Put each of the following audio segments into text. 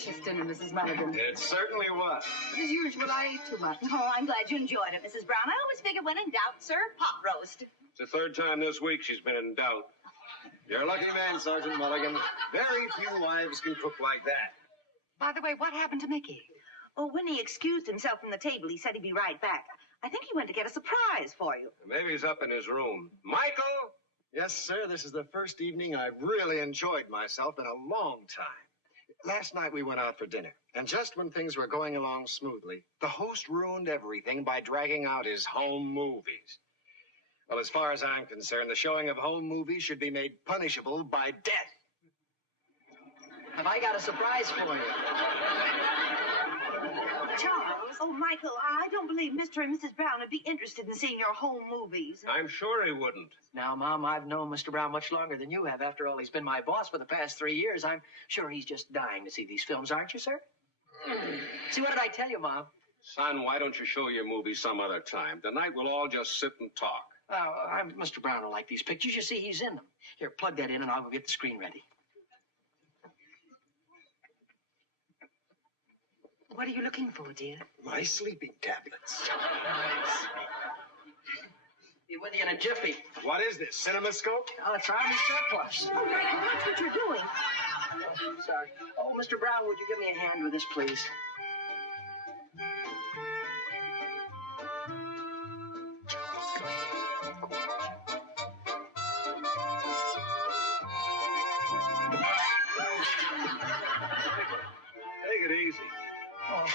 delicious dinner, Mrs. Mulligan. It certainly was. As usual, I ate too much. Oh, I'm glad you enjoyed it, Mrs. Brown. I always figure when in doubt, serve pot roast. It's the third time this week she's been in doubt. You're a lucky man, Sergeant Mulligan. Very few wives can cook like that. By the way, what happened to Mickey? Oh, when he excused himself from the table, he said he'd be right back. I think he went to get a surprise for you. Maybe he's up in his room. Michael! Yes, sir, this is the first evening I've really enjoyed myself in a long time. Last night we went out for dinner, and just when things were going along smoothly, the host ruined everything by dragging out his home movies. Well, as far as I'm concerned, the showing of home movies should be made punishable by death. Have I got a surprise for you? Charles, oh, Michael, I don't believe Mr. and Mrs. Brown would be interested in seeing your home movies. I'm sure he wouldn't. Now, Mom, I've known Mr. Brown much longer than you have. After all, he's been my boss for the past 3 years. I'm sure he's just dying to see these films, aren't you, sir? See, what did I tell you, Mom? Son, why don't you show your movie some other time? Tonight we'll all just sit and talk. Mr. Brown will like these pictures. You see, he's in them. Here, plug that in and I'll go get the screen ready. What are you looking for, dear? My sleeping tablets. Nice. Be with you in a jiffy. What is this, CinemaScope? Oh, it's Army surplus. Oh, Michael, watch what you're doing. Oh, sorry. Oh, Mr. Brown, would you give me a hand with this, please? Take it easy. Oh.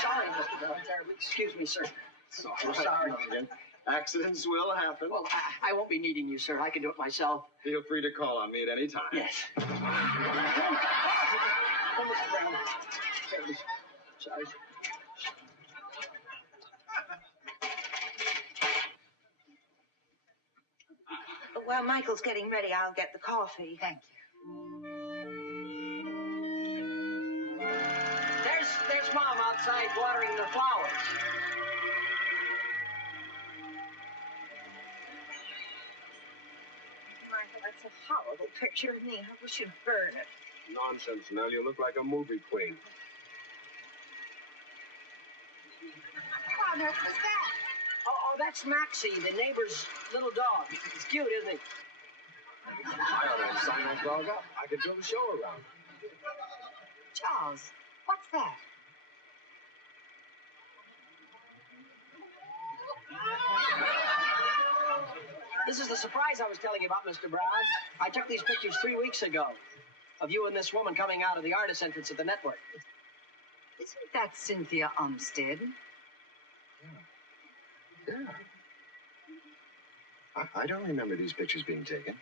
Sorry, Mr. Brown. Terribly. Excuse me, sir. I'm sorry. Accidents will happen. Well, I won't be needing you, sir. I can do it myself. Feel free to call on me at any time. Yes. Oh, Mr. Brown. Terribly sorry. While Michael's getting ready, I'll get the coffee. Thank you. There's Mom outside watering the flowers. Michael, that's a horrible picture of me. I wish you'd burn it. Nonsense, Nell. You look like a movie queen. What on earth was that? Oh, that's Maxie, the neighbor's little dog. He's cute, isn't he? I ought to sign that dog up. I could build a show around it. Charles, what's that? This is the surprise I was telling you about, Mr. Brown. I took these pictures 3 weeks ago of you and this woman coming out of the artist entrance at the network. Isn't that Cynthia Umstead? Yeah. I don't remember these pictures being taken.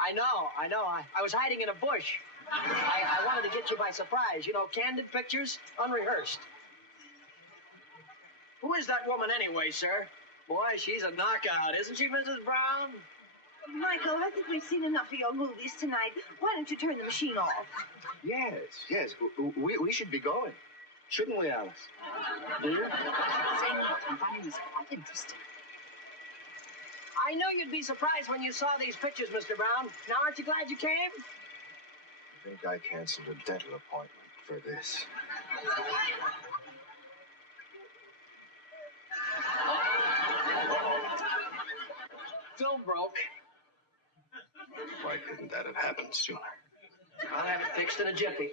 I know. I was hiding in a bush. I wanted to get you by surprise. You know, candid pictures, unrehearsed. Who is that woman anyway, sir? Boy, she's a knockout, isn't she, Mrs. Brown? Michael, I think we've seen enough of your movies tonight. Why don't you turn the machine off? Yes. We should be going. Shouldn't we, Alice? Say nothing. Bunny was quite interested. I knew you'd be surprised when you saw these pictures, Mr. Brown. Now, aren't you glad you came? I think I canceled a dental appointment for this. Film broke. Why couldn't that have happened sooner? I'll have it fixed in a jiffy.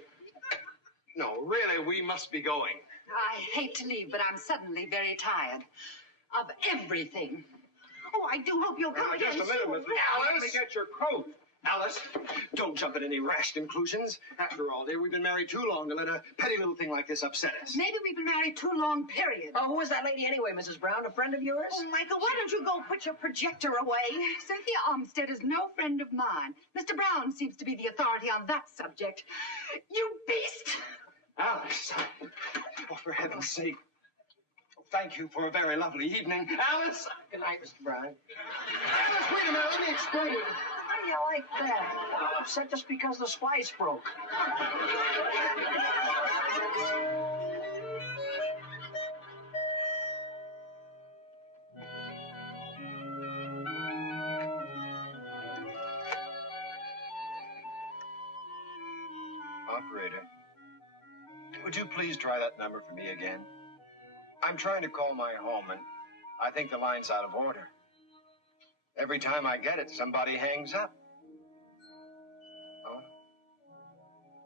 No, really, we must be going. I hate to leave, but I'm suddenly very tired of everything. Oh, I do hope you'll come again Just a minute, soon. Miss Alice. Let me get your coat. Alice, don't jump at any rash conclusions. After all, dear, we've been married too long to let a petty little thing like this upset us. Maybe we've been married too long, period. Oh, who was that lady anyway, Mrs. Brown? A friend of yours? Oh, Michael, why don't you go put your projector away? Cynthia Umstead is no friend of mine. Mr. Brown seems to be the authority on that subject. You beast! Alice, oh, for heaven's sake. Thank you for a very lovely evening. Alice! Good night, Mr. Brown. Alice, wait a minute, let me explain. How do you like that? I'm upset just because the splice broke. Would you please try that number for me again? I'm trying to call my home, and I think the line's out of order. Every time I get it, somebody hangs up. Oh?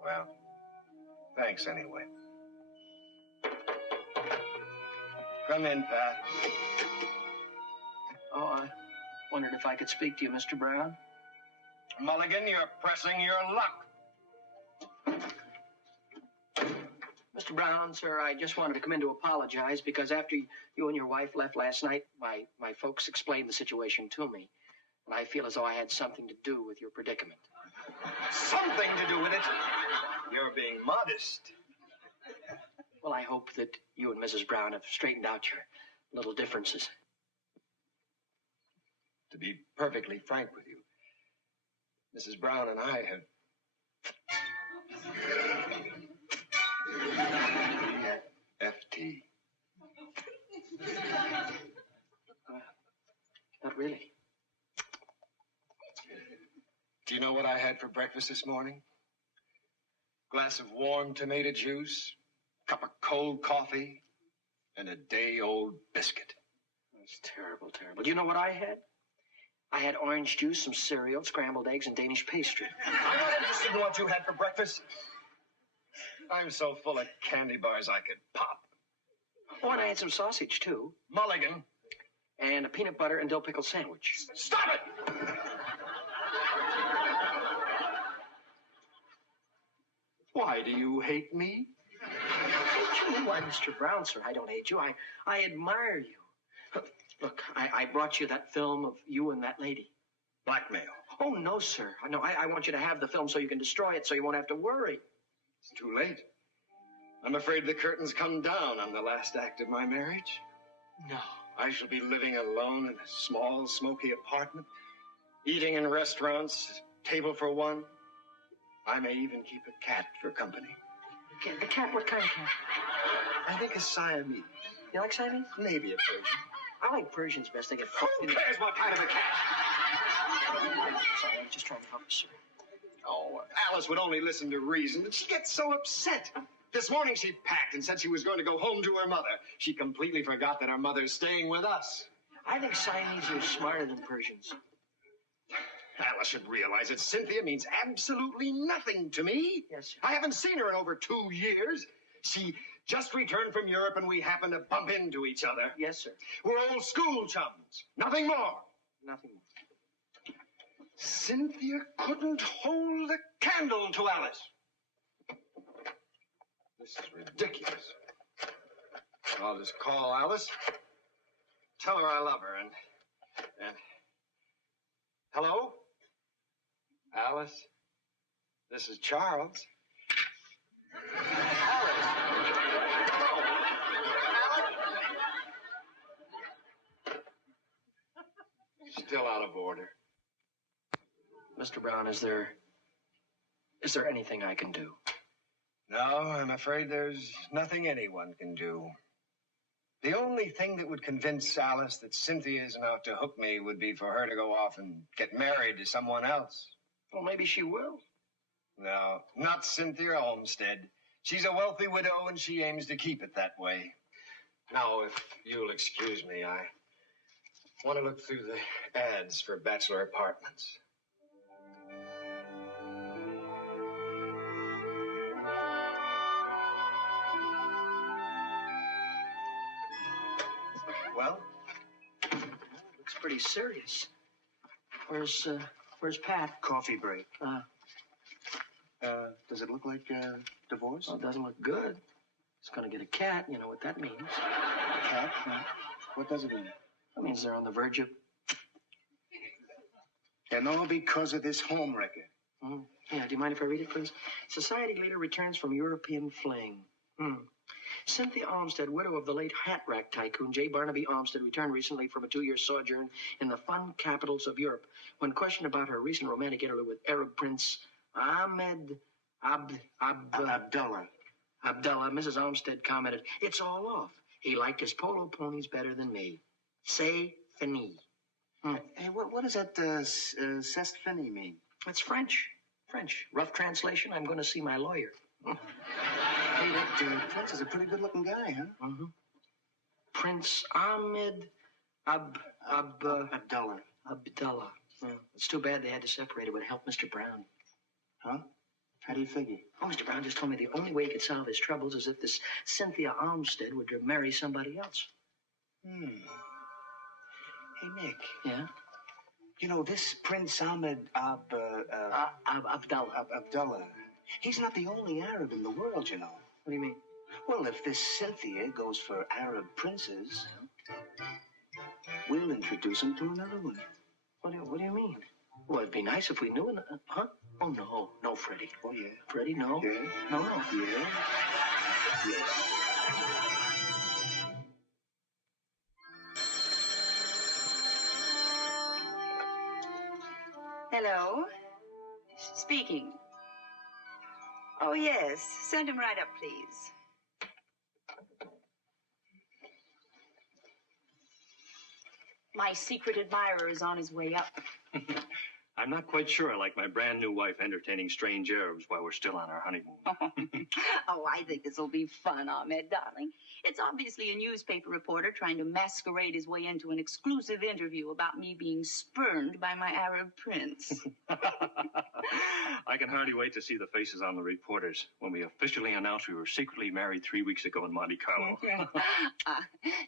Well, thanks anyway. Come in, Pat. Oh, I wondered if I could speak to you, Mr. Brown. Mulligan, you're pressing your luck. Mr. Brown, sir, I just wanted to come in to apologize because after you and your wife left last night, my folks explained the situation to me. And I feel as though I had something to do with your predicament. Something to do with it? You're being modest. Well, I hope that you and Mrs. Brown have straightened out your little differences. To be perfectly frank with you, Mrs. Brown and I have... FT. Not really. Do you know what I had for breakfast this morning? Glass of warm tomato juice, cup of cold coffee, and a day-old biscuit. That's terrible, terrible. Do you know what I had? I had orange juice, some cereal, scrambled eggs, and Danish pastry. I'm not interested in what you had for breakfast. I'm so full of candy bars I could pop. Oh, and I had some sausage, too. Mulligan. And a peanut butter and dill pickle sandwich. Stop it! Why do you hate me? Hate you? Why, Mr. Brown, sir, I don't hate you. I admire you. Look, I brought you that film of you and that lady. Blackmail. Oh, no, sir. No, I want you to have the film so you can destroy it so you won't have to worry. It's too late. I'm afraid the curtains come down on the last act of my marriage. No. I shall be living alone in a small, smoky apartment, eating in restaurants, table for one. I may even keep a cat for company. A cat? What kind of cat? I think a Siamese. You like Siamese? Maybe a Persian. I like Persians best. They get Who cares what kind of a cat? Sorry, I was just trying to help you, sir. Oh, Alice would only listen to reason, but she gets so upset. This morning she packed and said she was going to go home to her mother. She completely forgot that her mother's staying with us. I think Siamese are smarter than Persians. Alice should realize that Cynthia means absolutely nothing to me. Yes, sir. I haven't seen her in over 2 years. She just returned from Europe and we happened to bump into each other. Yes, sir. We're old school chums. Nothing more. Nothing more. Cynthia couldn't hold a candle to Alice. This is ridiculous. I'll just call Alice, tell her I love her, and... Hello? Alice? This is Charles. Alice? Still out of order. Mr. Brown, is there anything I can do? No, I'm afraid there's nothing anyone can do. The only thing that would convince Alice that Cynthia isn't out to hook me would be for her to go off and get married to someone else. Well, maybe she will. No, not Cynthia Olmsted. She's a wealthy widow and she aims to keep it that way. Now, if you'll excuse me, I want to look through the ads for bachelor apartments. Well? Looks pretty serious. Where's Pat? Coffee break. Uh, Does it look like divorce? Well, it doesn't look good. He's gonna get a cat. You know what that means. A cat? What does it mean? That means they're on the verge of... And all because of this home wrecker. Mm. Yeah, do you mind if I read it, please? Society leader returns from European fling. Cynthia Olmsted, widow of the late hat rack tycoon J. Barnaby Olmsted, returned recently from a 2-year sojourn in the fun capitals of Europe. When questioned about her recent romantic interlude with Arab Prince Ahmed Abdullah. Abdullah, Mrs. Olmsted commented, "It's all off. He liked his polo ponies better than me. C'est fini." Hey, what does that c'est fini mean? It's French. French. Rough translation, I'm going to see my lawyer. Hey, that Prince is a pretty good-looking guy, huh? Mm-hmm. Prince Ahmed Abdullah. Abdullah. Yeah. It's too bad they had to separate. It would help Mr. Brown. Huh? How do you figure? Oh, Mr. Brown just told me the only way he could solve his troubles is if this Cynthia Armstead would marry somebody else. Hey, Nick. Yeah? You know, this Prince Ahmed Abdullah, he's not the only Arab in the world, you know. What do you mean? Well, if this Cynthia goes for Arab princes, we'll introduce him to another one. What do you mean? Well, it'd be nice if we knew. Huh? Oh, no. No, Freddie. Oh, yeah. Freddie, no. Yeah. No. Yeah. Yes. Hello? Speaking. Oh, yes. Send him right up, please. My secret admirer is on his way up. I'm not quite sure I like my brand new wife entertaining strange Arabs while we're still on our honeymoon. Oh, I think this will be fun, Ahmed, darling. It's obviously a newspaper reporter trying to masquerade his way into an exclusive interview about me being spurned by my Arab prince. I can hardly wait to see the faces on the reporters when we officially announce we were secretly married 3 weeks ago in Monte Carlo.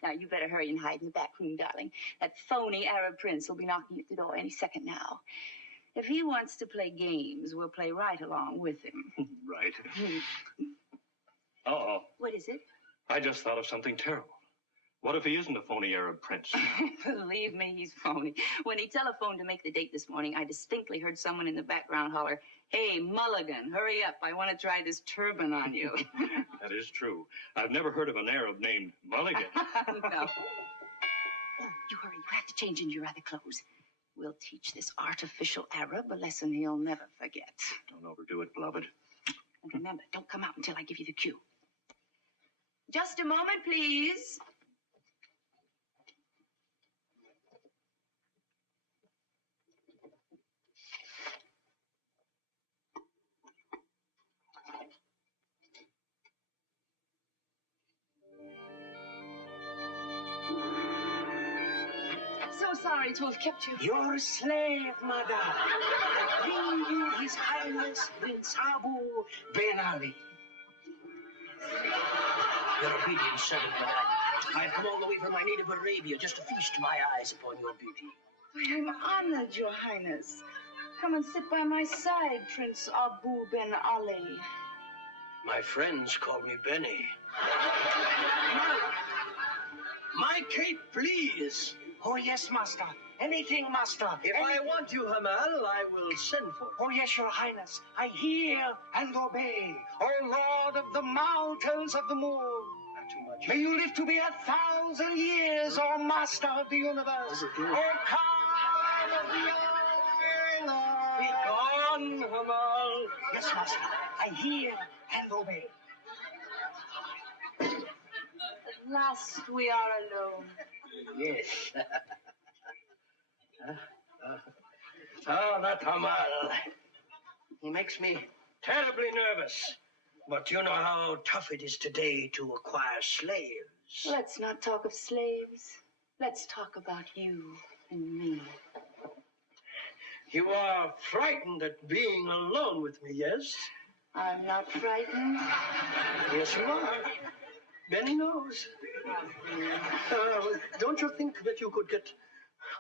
Now, you better hurry and hide in the back room, darling. That phony Arab prince will be knocking at the door any second now. If he wants to play games, we'll play right along with him. Right. Uh-oh. What is it? I just thought of something terrible. What if he isn't a phony Arab prince? Believe me, he's phony. When he telephoned to make the date this morning, I distinctly heard someone in the background holler, "Hey, Mulligan, hurry up. I want to try this turban on you." That is true. I've never heard of an Arab named Mulligan. No. Oh, you hurry. You have to change into your other clothes. We'll teach this artificial Arab a lesson he'll never forget. Don't overdo it, beloved. And remember, don't come out until I give you the cue. Just a moment, please. So sorry to have kept you. Your slave, madam. I bring you His Highness Prince Abu Ben Ali. Your obedient servant, madam. I've come all the way from my native Arabia just to feast my eyes upon your beauty. I'm honored, Your Highness. Come and sit by my side, Prince Abu Ben Ali. My friends call me Benny. My cape, please. Oh, yes, master. Anything, master. If I want you, Hamal, I will send for you. Oh, yes, Your Highness. I hear and obey. Oh, Lord of the mountains of the moon. Not too much. May you live to be 1,000 years, oh, master of the universe. Oh, Khan of the island. Be gone, Hamal. Yes, master. I hear and obey. At last we are alone. Yes. Oh, that Hamal. He makes me terribly nervous. But you know how tough it is today to acquire slaves. Let's not talk of slaves. Let's talk about you and me. You are frightened at being alone with me, yes? I'm not frightened. Yes, you are. Benny knows. Don't you think that you could get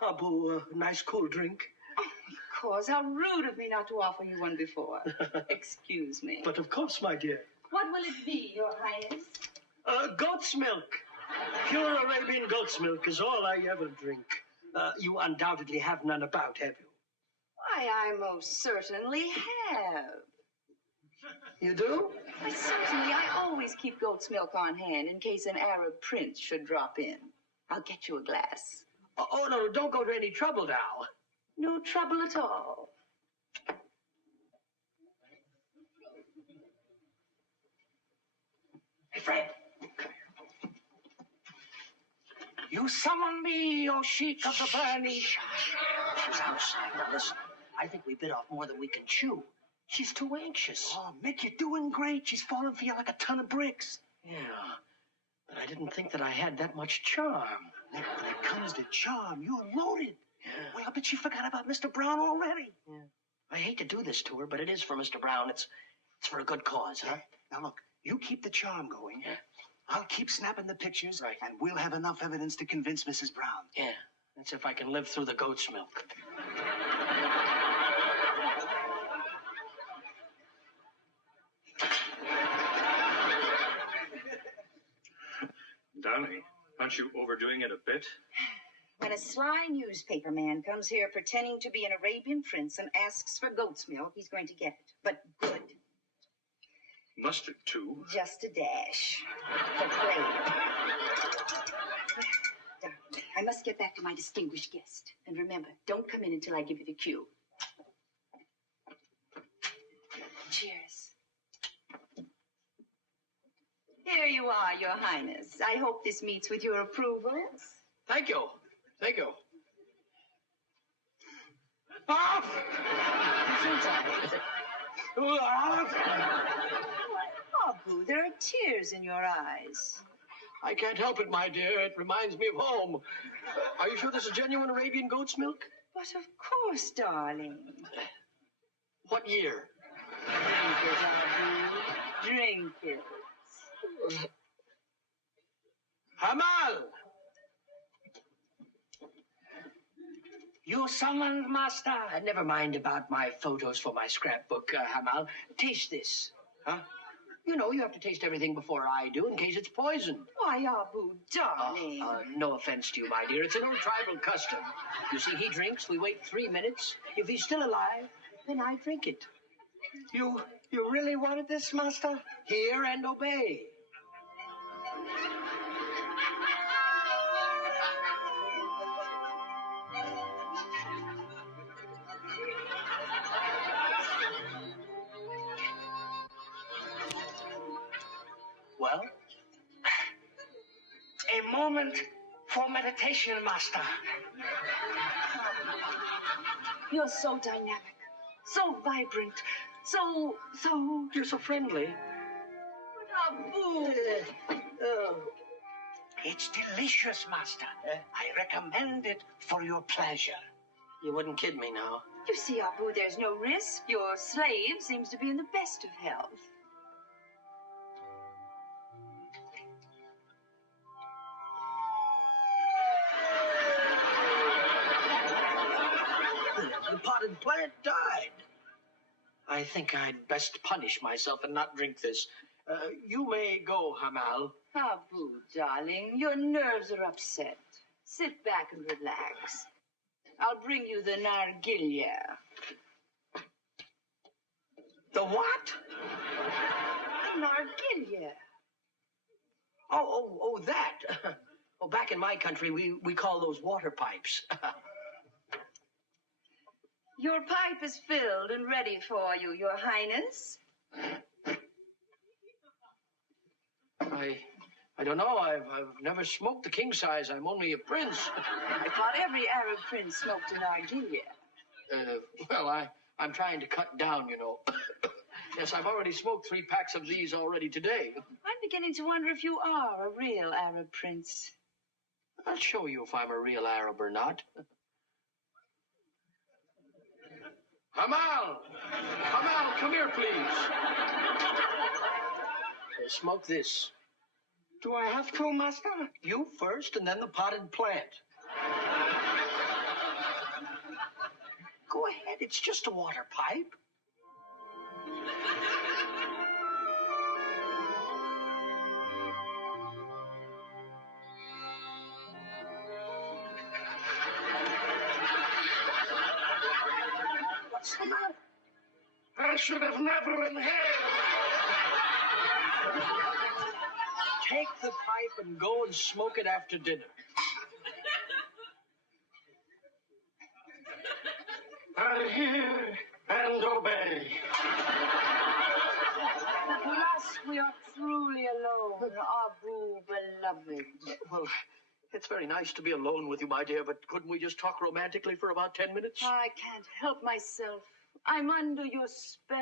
Abu a nice cool drink? Oh, of course. How rude of me not to offer you one before. Excuse me. But of course, my dear. What will it be, Your Highness? Goat's milk. Pure Arabian goat's milk is all I ever drink. You undoubtedly have none about, have you? Why, I most certainly have. You do? Why, certainly. I always keep goat's milk on hand in case an Arab prince should drop in. I'll get you a glass. Oh, no, don't go to any trouble now. No trouble at all. Hey, Fred. You summon me, O Sheik of the Burning. She's outside. Now, listen. I think we bit off more than we can chew. She's too anxious. Oh, Mick, you're doing great. She's falling for you like a ton of bricks. Yeah, but I didn't think that I had that much charm. Mick, when it comes to charm, you're loaded. Yeah. Well, I bet she forgot about Mr. Brown already. Yeah. I hate to do this to her, but it is for Mr. Brown. It's for a good cause, huh? Now, look, you keep the charm going. Yeah. I'll keep snapping the pictures, Right. and we'll have enough evidence to convince Mrs. Brown. Yeah, that's if I can live through the goat's milk. Darling, aren't you overdoing it a bit? When a sly newspaper man comes here pretending to be an Arabian prince and asks for goat's milk, he's going to get it. But good. Mustard, too. Just a dash. For flavor. I must get back to my distinguished guest. And remember, don't come in until I give you the cue. Cheers. Here you are, Your Highness. I hope this meets with your approval. Thank you. Thank you. Oh, Boo, there are tears in your eyes. I can't help it, my dear. It reminds me of home. Are you sure this is genuine Arabian goat's milk? But of course, darling. What year? Drink it, Abu. Drink it. Hamal! You summoned, master? Never mind about my photos for my scrapbook, Hamal. Taste this. Huh? You know, you have to taste everything before I do in case it's poisoned. Why, Abu, darling. No offense to you, my dear. It's an old tribal custom. You see, he drinks, we wait 3 minutes. If he's still alive, then I drink it. You really wanted this, master? Hear and obey. Well? A moment for meditation, master. You're so dynamic, so vibrant, so... You're so friendly. Abu! It's delicious, master. I recommend it for your pleasure. You wouldn't kid me now. You see, Abu, there's no risk. Your slave seems to be in the best of health. The potted plant died. I think I'd best punish myself and not drink this. You may go, Hamal. Abu, darling, your nerves are upset. Sit back and relax. I'll bring you the nargilya. The what? The nargilya. Oh, that. Oh, back in my country, we call those water pipes. Your pipe is filled and ready for you, Your Highness. I don't know. I've never smoked the king size. I'm only a prince. I thought every Arab prince smoked an nargilya. Well, I'm trying to cut down, you know. Yes, I've already smoked 3 packs of these already today. I'm beginning to wonder if you are a real Arab prince. I'll show you if I'm a real Arab or not. Hamal! Hamal, come here, please. Smoke this. Do I have to, master? You first, and then the potted plant. Go ahead, it's just a water pipe. What's the matter? I should have never inhaled. Take the pipe and go and smoke it after dinner. I hear and obey. Alas, we are truly alone, Abu beloved. Well, it's very nice to be alone with you, my dear, but couldn't we just talk romantically for about 10 minutes? I can't help myself. I'm under your spell.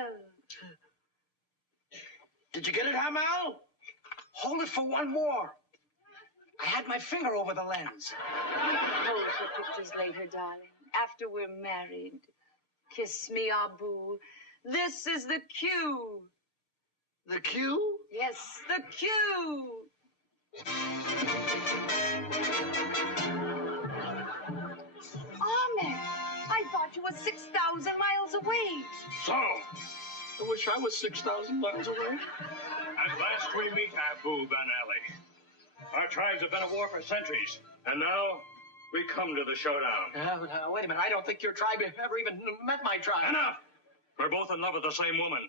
Did you get it, Hamel? Hold it for one more. I had my finger over the lens. Pose the pictures later, darling. After we're married. Kiss me, Abu. This is the cue. The cue? Yes, the cue. Ahmed, I thought you were 6,000 miles away. So, I wish I was 6,000 miles away. at last we meet Abu Ben Ali. Our tribes have been at war for centuries, and now we come to the showdown. Wait a minute. I don't think your tribe ever even met my tribe. Enough! We're both in love with the same woman.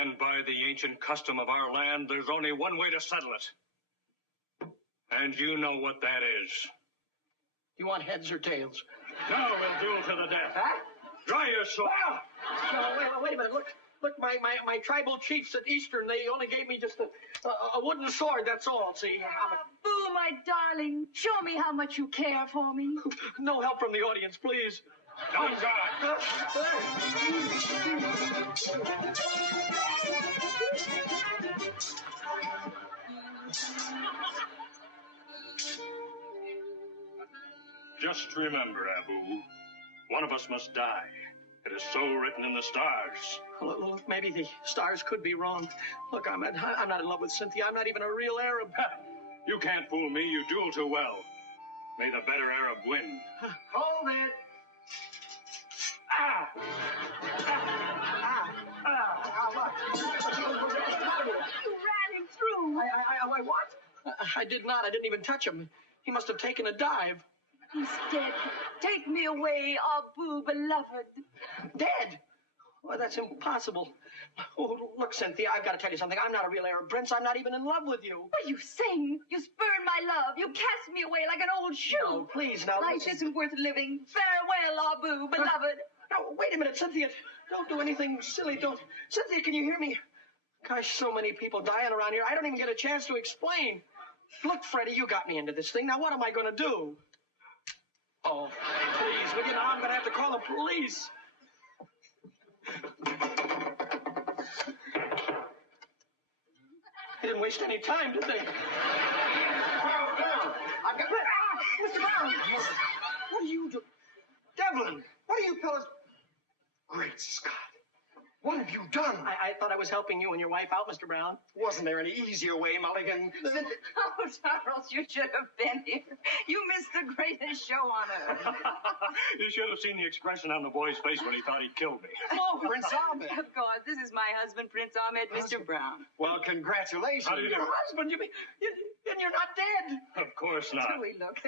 And by the ancient custom of our land, there's only one way to settle it. And you know what that is. You want heads or tails? Now we'll duel to the death. Huh? Dry your sword. Wait a minute. Look, my tribal chiefs at Eastern, they only gave me just a wooden sword, that's all. See, Boo, my darling. Show me how much you care for me. no help from the audience, please. On guard. Just remember, Abu, one of us must die. It is so written in the stars. Look, maybe the stars could be wrong. Look, I'm not in love with Cynthia. I'm not even a real Arab. You can't fool me. You duel too well. May the better Arab win. Hold it. Ah! What? You ran him through. I what? I did not. I didn't even touch him. He must have taken a dive. He's dead. Take me away, Abu, beloved. Dead? Well, that's impossible. Oh, look, Cynthia, I've got to tell you something. I'm not a real Arab prince. I'm not even in love with you. But you sing. You spurn my love. You cast me away like an old shoe. No, please, now. Life isn't worth living. Farewell, Abu, beloved. No, wait a minute, Cynthia. Don't do anything silly. Don't. Cynthia, can you hear me? Gosh, so many people dying around here. I don't even get a chance to explain. Look, Freddie, you got me into this thing. Now, what am I going to do? Oh, please, will you know I'm going to have to call the police. I didn't waste any time, did they? I've got... Mr. Brown! What are you doing? Devlin, what are you fellas... Great Scott. What have you done? I thought I was helping you and your wife out, Mr. Brown. Wasn't there any easier way, Mulligan? Oh, Charles, you should have been here. You missed the greatest show on earth. You should have seen the expression on the boy's face when he thought he'd killed me. Oh, Prince Ahmed. Of course, this is my husband, Prince Ahmed, Mr. Brown. Well, congratulations. How do you do? Your husband, you mean... And you're not dead. Of course not. Do we look?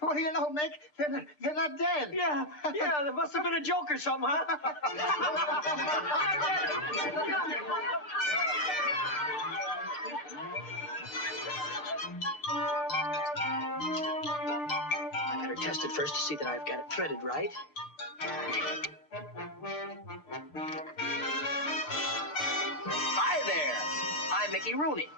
What do you know, Mick? They're not dead. Yeah, there must have been a joke or something, huh? I better test it first to see that I've got it threaded right. Hi there. I'm Mickey Rooney.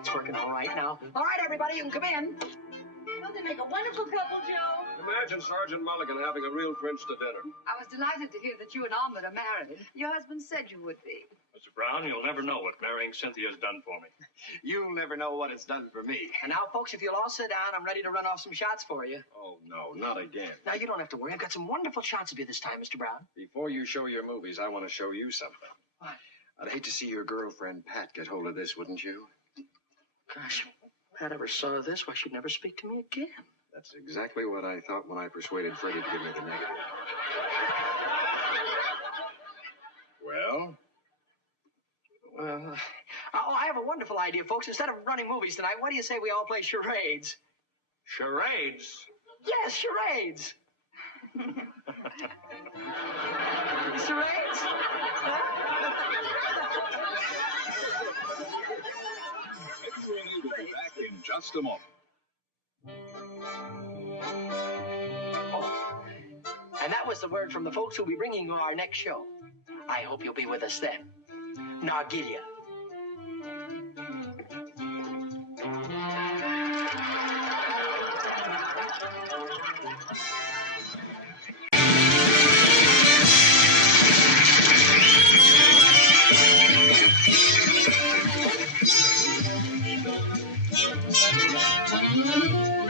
It's working all right now. All right, everybody, you can come in. Well, they make a wonderful couple, Joe. Imagine Sergeant Mulligan having a real prince to dinner. I was delighted to hear that you and Ahmed are married. Your husband said you would be. Mr. Brown, you'll never know what marrying Cynthia's done for me. You'll never know what it's done for me. And now, folks, if you'll all sit down, I'm ready to run off some shots for you. Oh, no, not again. Now, you don't have to worry. I've got some wonderful shots of you this time, Mr. Brown. Before you show your movies, I want to show you something. What? I'd hate to see your girlfriend, Pat, get hold of this, wouldn't you? Gosh, if Pat ever saw this, why, she'd never speak to me again. That's exactly what I thought when I persuaded Freddie to give me the negative. Well? Well, I have a wonderful idea, folks. Instead of running movies tonight, what do you say we all play charades? Charades? Yes, charades. Charades? Rooney will be back in just a moment. Oh. And that was the word from the folks who'll be bringing you our next show. I hope you'll be with us then. Nargilia. Rooney.